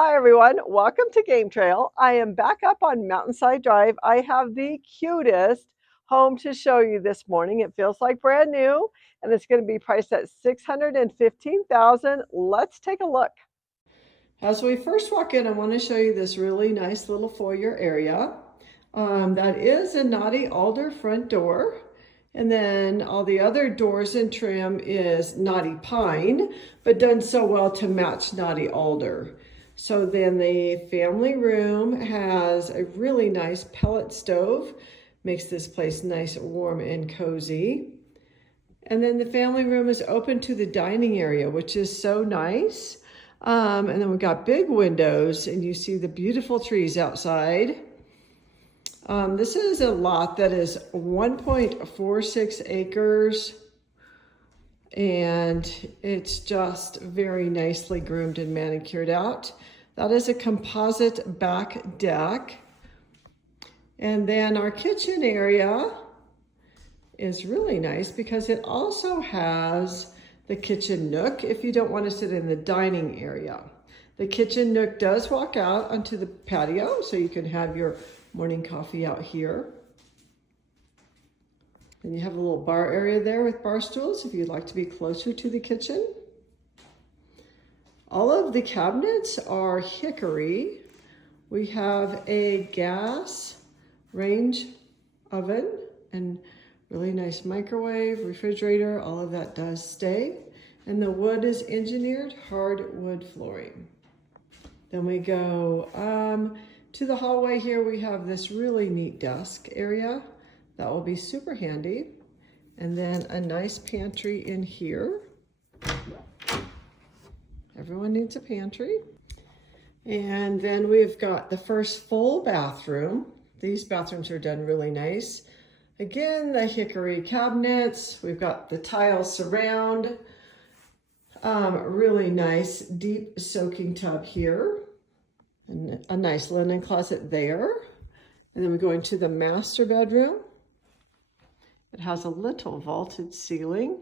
Hi everyone, welcome to Game Trail. I am back up on Mountainside Drive. I have the cutest home to show you this morning. It feels like brand new and it's going to be priced at $615,000. Let's take a look. As we first walk in, I want to show you this really nice little foyer area. That is a knotty alder front door. And then all the other doors and trim is knotty pine, but done so well to match knotty alder. So then the family room has a really nice pellet stove, makes this place nice, warm, and cozy. And then the family room is open to the dining area, which is so nice. And then we've got big windows and you see the beautiful trees outside. This is a lot that is 1.46 acres and it's just very nicely groomed and manicured out. That is a composite back deck. And then our kitchen area is really nice because it also has the kitchen nook if you don't want to sit in the dining area. The kitchen nook does walk out onto the patio, so you can have your morning coffee out here. And you have a little bar area there with bar stools if you'd like to be closer to the kitchen. All of the cabinets are hickory. We have a gas range oven and really nice microwave, refrigerator, all of that does stay. And the wood is engineered hardwood flooring. Then we go to the hallway here. We have this really neat desk area that will be super handy. And then a nice pantry in here. Everyone needs a pantry. And then we've got the first full bathroom. These bathrooms are done really nice. Again, the hickory cabinets. We've got the tile surround. Really nice deep soaking tub here. And a nice linen closet there. And then we go into the master bedroom. It has a little vaulted ceiling.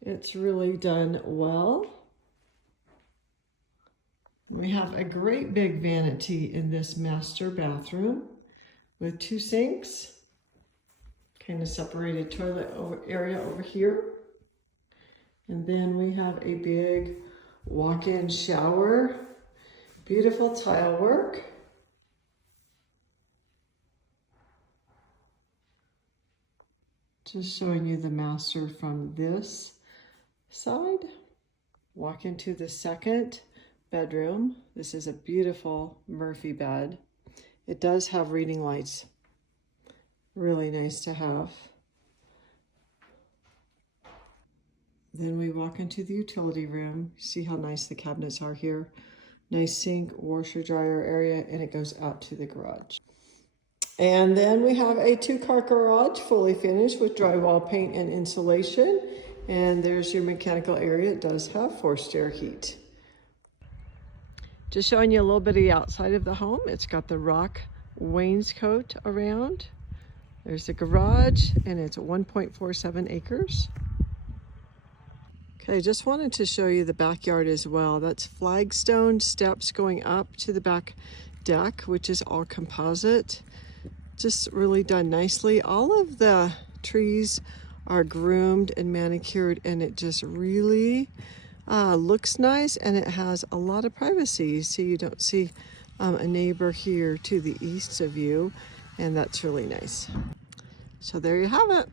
It's really done well. We have a great big vanity in this master bathroom with 2 sinks, kind of separated toilet area over here. And then we have a big walk-in shower, beautiful tile work. Just showing you the master from this side. Walk into the second bedroom. This is a beautiful Murphy bed. It does have reading lights. Really nice to have. Then we walk into the utility room. See how nice the cabinets are here. Nice sink, washer, dryer area, and it goes out to the garage. And then we have a 2-car garage, fully finished with drywall paint and insulation. And there's your mechanical area. It does have forced air heat. Just showing you a little bit of the outside of the home. It's got the rock wainscot around. There's the garage, and it's 1.47 acres. Okay, just wanted to show you the backyard as well. That's flagstone steps going up to the back deck, which is all composite. Just really done nicely. All of the trees are groomed and manicured, and it just really looks nice, and it has a lot of privacy. So you don't see a neighbor here to the east of you, and that's really nice. So there you have it.